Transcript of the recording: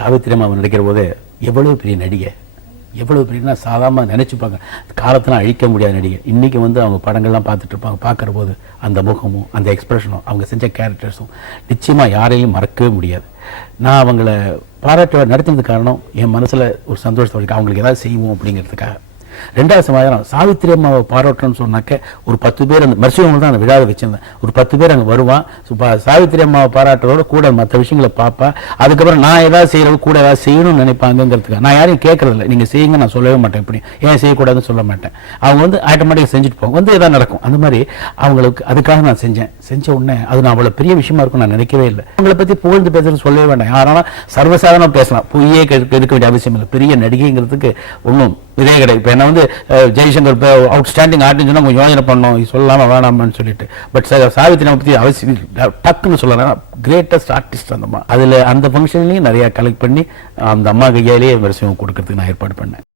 சாவித்திரி அம்மா நடிக்கிற போது எவ்வளோ பெரிய நடிகை, எவ்வளோ பெரியனா சாதாரண நினச்சிப்பாங்க. காலத்தெல்லாம் அழிக்க முடியாத நடிகை. இன்றைக்கி வந்து அவங்க படங்கள்லாம் பார்த்துட்டு இருப்பாங்க. பார்க்குற போது அந்த முகமும் அந்த எக்ஸ்பிரஷனும் அவங்க செஞ்ச கேரக்டர்ஸும் நிச்சயமாக யாரையும் மறக்கவே முடியாது. நான் அவங்கள பாராட்ட நடத்தினது காரணம் என் மனசில் ஒரு சந்தோஷத்தை அவங்களுக்கு ஏதாவது செய்வோம் அப்படிங்கிறதுக்காக. ரெண்டாவது சமாதானம், சாவித்திரி அம்மாவை பாராட்டணும்னு சொன்னாக்க ஒரு 10 பேர் அந்த மருத்துவமனை தான் அந்த விழாவை வச்சிருந்தேன். ஒரு 10 பேர் அங்கே வருவான். சாவித்திரி அம்மாவை பாராட்டுறதோட கூட மற்ற விஷயங்களை பார்ப்பா. அதுக்கப்புறம் நான் ஏதாவது செய்யறது கூட ஏதாவது செய்யணும்னு நினைப்பாங்கிறதுக்காக நான் யாரையும் கேட்கறதில்ல. நீங்கள் செய்யுங்க, நான் சொல்லவே மாட்டேன். இப்படி ஏன் செய்யக்கூடாதுன்னு சொல்ல மாட்டேன். அவங்க வந்து ஆட்டோமேட்டிக்காக செஞ்சுட்டு போவாங்க. வந்து எதாவது நடக்கும். அந்த மாதிரி அவங்களுக்கு அதுக்காக நான் செஞ்ச உடனே அது நான் அவ்வளோ பெரிய விஷயமா இருக்கும் நான் நினைக்கவே இல்லை. அவங்களை பற்றி புகழ்ந்து பேசுறது சொல்லவே வேண்டாம். யாராலும் சர்வசாதாரணம் பேசலாம். பொய்யே இருக்க வேண்டிய அவசியம் இல்லை. பெரிய நடிகைங்கிறதுக்கு ஒன்றும் இதே கிடையாது. இப்போ என்ன வந்து ஜெய்சங்கர் அவுட் ஸ்டாண்டிங் ஆர்டிஸ்ட் சொன்னால் கொஞ்சம் யோசனை பண்ணணும், சொல்லலாமா வேணாமான்னு சொல்லிட்டு. பட் சாவித்திரி நம்ம பற்றி அவசியம் டக்குன்னு சொல்லலாம். கிரேட்டஸ்ட் ஆர்டிஸ்ட் அந்த அம்மா. அதில் அந்த ஃபங்க்ஷன்லையும் நிறையா கலெக்ட் பண்ணி அந்த அம்மா கையாலேயே வரிசையும் கொடுக்கறதுக்கு நான் ஏற்பாடு பண்ணேன்.